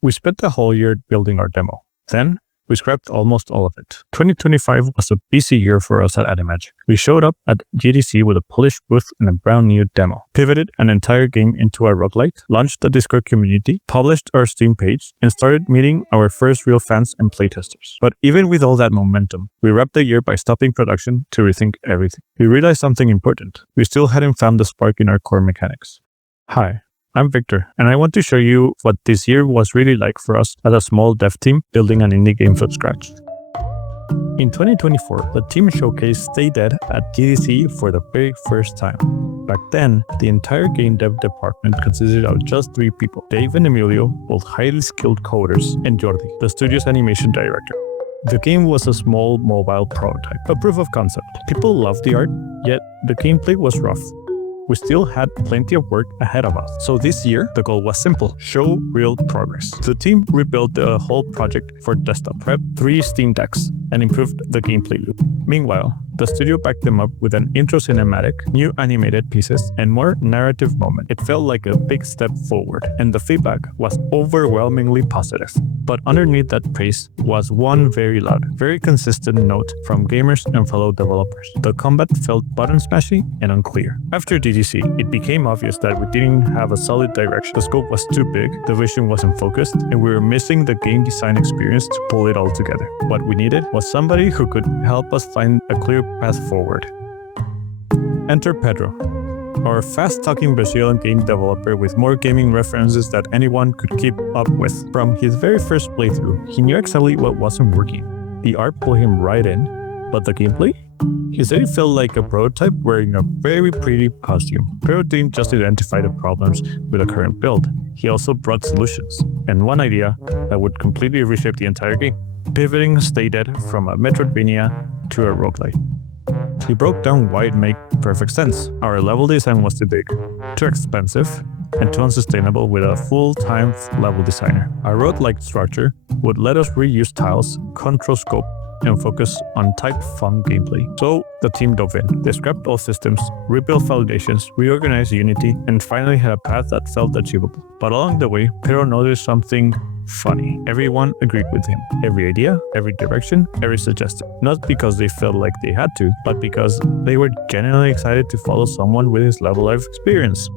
We spent the whole year building our demo. Then, we scrapped almost all of it. 2025 was a busy year for us at Animagic. We showed up at GDC with a polished booth and a brand new demo, pivoted an entire game into a roguelite, launched the Discord community, published our Steam page, and started meeting our first real fans and playtesters. But even with all that momentum, we wrapped the year by stopping production to rethink everything. We realized something important. We still hadn't found the spark in our core mechanics. Hi. I'm Victor, and I want to show you what this year was really like for us as a small dev team building an indie game from scratch. In 2024, the team showcased Stay Dead at GDC for the very first time. Back then, the entire game dev department consisted of just 3 people, Dave and Emilio, both highly skilled coders, and Jordi, the studio's animation director. The game was a small mobile prototype, a proof of concept. People loved the art, yet the gameplay was rough. We still had plenty of work ahead of us. So this year, the goal was simple: show real progress. The team rebuilt the whole project for desktop, prepped 3 Steam decks, and improved the gameplay loop. Meanwhile, the studio backed them up with an intro cinematic, new animated pieces, and more narrative moment. It felt like a big step forward, and the feedback was overwhelmingly positive. But underneath that praise was one very loud, very consistent note from gamers and fellow developers. The combat felt button smashy and unclear. After GDC, it became obvious that we didn't have a solid direction. The scope was too big, the vision wasn't focused, and we were missing the game design experience to pull it all together. What we needed was somebody who could help us find a clear path forward. Enter Pedro, our fast-talking Brazilian game developer with more gaming references than anyone could keep up with. From his very first playthrough, he knew exactly what wasn't working. The art pulled him right in, but the gameplay? He said it felt like a prototype wearing a very pretty costume. Pedro didn't just identify the problems with the current build, he also brought solutions, and one idea that would completely reshape the entire game, pivoting Stay Dead from a Metroidvania to a roguelite. He broke down why it made perfect sense. Our level design was too big, too expensive, and too unsustainable with a full-time level designer. Our roguelike structure would let us reuse tiles, control scope, and focus on tight, fun gameplay. So the team dove in. They scrapped all systems, rebuilt validations, reorganized Unity, and finally had a path that felt achievable. But along the way, Pedro noticed something funny. Everyone agreed with him. Every idea, every direction, every suggestion. Not because they felt like they had to, but because they were genuinely excited to follow someone with his level of experience.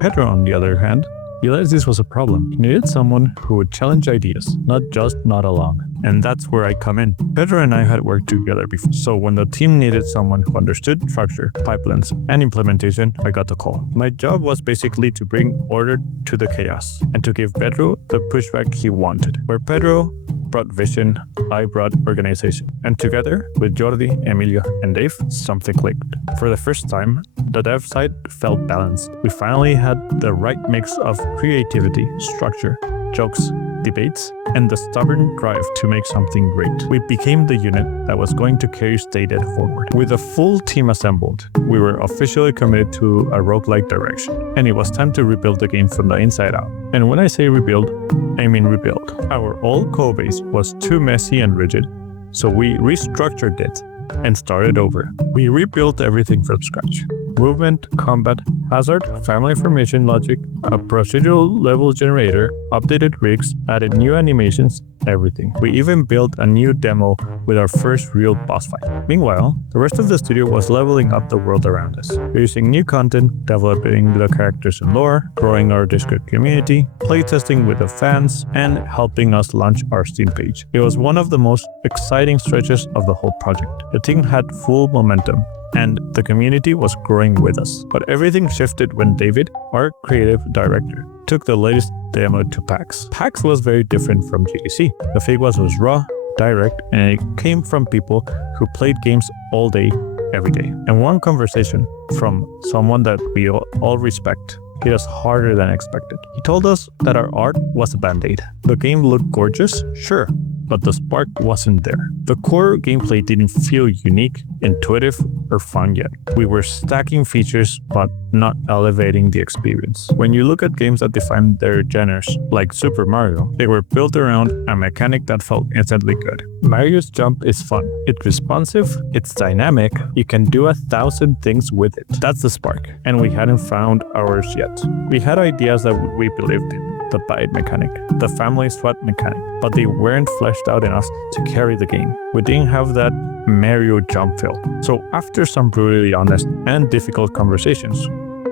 Pedro, on the other hand, realized this was a problem. He needed someone who would challenge ideas, not just nod along. And that's where I come in. Pedro and I had worked together before, so when the team needed someone who understood structure, pipelines, and implementation, I got the call. My job was basically to bring order to the chaos and to give Pedro the pushback he wanted. Where Pedro brought vision, I brought organization. And together, with Jordi, Emilio, and Dave, something clicked. For the first time, the dev side felt balanced. We finally had the right mix of creativity, structure, jokes, debates, and the stubborn drive to make something great. We became the unit that was going to carry Stay Dead forward. With a full team assembled, we were officially committed to a roguelike direction, and it was time to rebuild the game from the inside out. And when I say rebuild, I mean rebuild. Our old codebase was too messy and rigid, so we restructured it and started over. We rebuilt everything from scratch. Movement, combat, hazard, family formation logic, a procedural level generator, updated rigs, added new animations, everything. We even built a new demo with our first real boss fight. Meanwhile, the rest of the studio was leveling up the world around us, producing new content, developing the characters and lore, growing our Discord community, playtesting with the fans, and helping us launch our Steam page. It was one of the most exciting stretches of the whole project. The team had full momentum, and the community was growing with us. But everything shifted when David, our creative director, took the latest demo to PAX. PAX was very different from GDC. The feedback was raw, direct, and it came from people who played games all day, every day. And one conversation from someone that we all respect hit us harder than expected. He told us that our art was a band-aid. The game looked gorgeous, sure, but the spark wasn't there. The core gameplay didn't feel unique, intuitive, or fun yet. We were stacking features, but not elevating the experience. When you look at games that define their genres, like Super Mario, they were built around a mechanic that felt instantly good. Mario's jump is fun. It's responsive, it's dynamic, you can do 1,000 things with it. That's the spark, and we hadn't found ours yet. We had ideas that we believed in, the bite mechanic, the family sweat mechanic, but they weren't fleshed out enough to carry the game. We didn't have that Mario jump feel. So after some brutally honest and difficult conversations,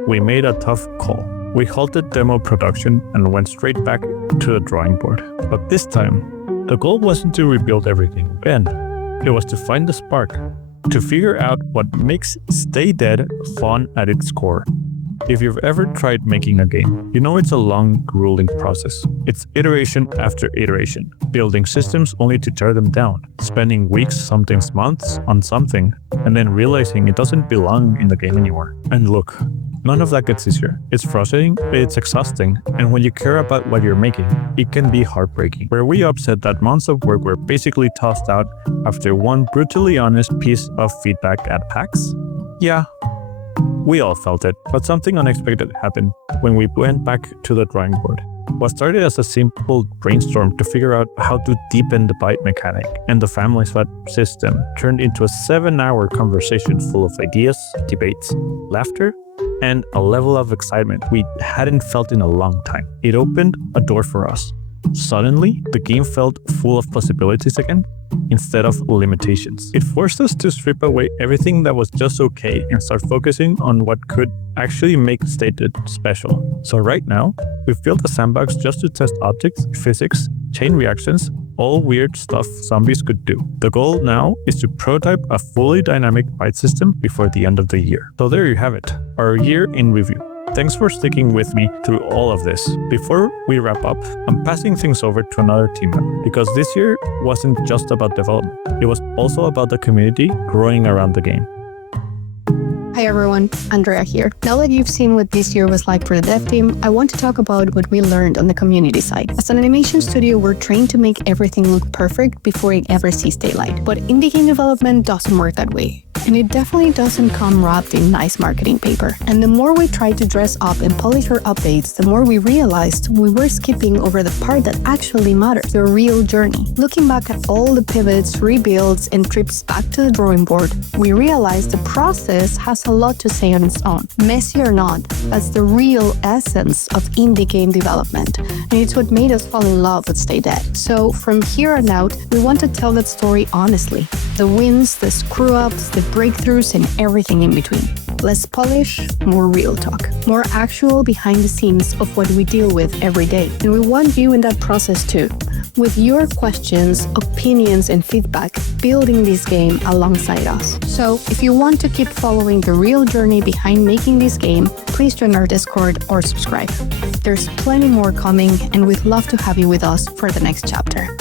we made a tough call. We halted demo production and went straight back to the drawing board. But this time, the goal wasn't to rebuild everything again. It was to find the spark, to figure out what makes Stay Dead fun at its core. If you've ever tried making a game, you know it's a long, grueling process. It's iteration after iteration, building systems only to tear them down, spending weeks, sometimes months, on something, and then realizing it doesn't belong in the game anymore. And look, none of that gets easier. It's frustrating, it's exhausting, and when you care about what you're making, it can be heartbreaking. Were we upset that months of work were basically tossed out after one brutally honest piece of feedback at PAX? Yeah. We all felt it, but something unexpected happened when we went back to the drawing board. What started as a simple brainstorm to figure out how to deepen the bite mechanic and the family sweat system turned into a 7-hour conversation full of ideas, debates, laughter, and a level of excitement we hadn't felt in a long time. It opened a door for us. Suddenly, the game felt full of possibilities again, instead of limitations. It forced us to strip away everything that was just okay and start focusing on what could actually make Stay Dead special. So right now, we've built a sandbox just to test optics, physics, chain reactions, all weird stuff zombies could do. The goal now is to prototype a fully dynamic bite system before the end of the year. So there you have it, our year in review. Thanks for sticking with me through all of this. Before we wrap up, I'm passing things over to another team member because this year wasn't just about development. It was also about the community growing around the game. Hi everyone, Andrea here. Now that you've seen what this year was like for the dev team, I want to talk about what we learned on the community side. As an animation studio, we're trained to make everything look perfect before it ever sees daylight. But indie game development doesn't work that way. And it definitely doesn't come wrapped in nice marketing paper. And the more we tried to dress up and polish our updates, the more we realized we were skipping over the part that actually matters, the real journey. Looking back at all the pivots, rebuilds, and trips back to the drawing board, we realized the process has a lot to say on its own. Messy or not, that's the real essence of indie game development. And it's what made us fall in love with Stay Dead. So from here on out, we want to tell that story honestly. The wins, the screw-ups, the breakthroughs, and everything in between. Less polish, more real talk. More actual behind the scenes of what we deal with every day. And we want you in that process too, with your questions, opinions, and feedback, building this game alongside us. So if you want to keep following the real journey behind making this game, please join our Discord or subscribe. There's plenty more coming, and we'd love to have you with us for the next chapter.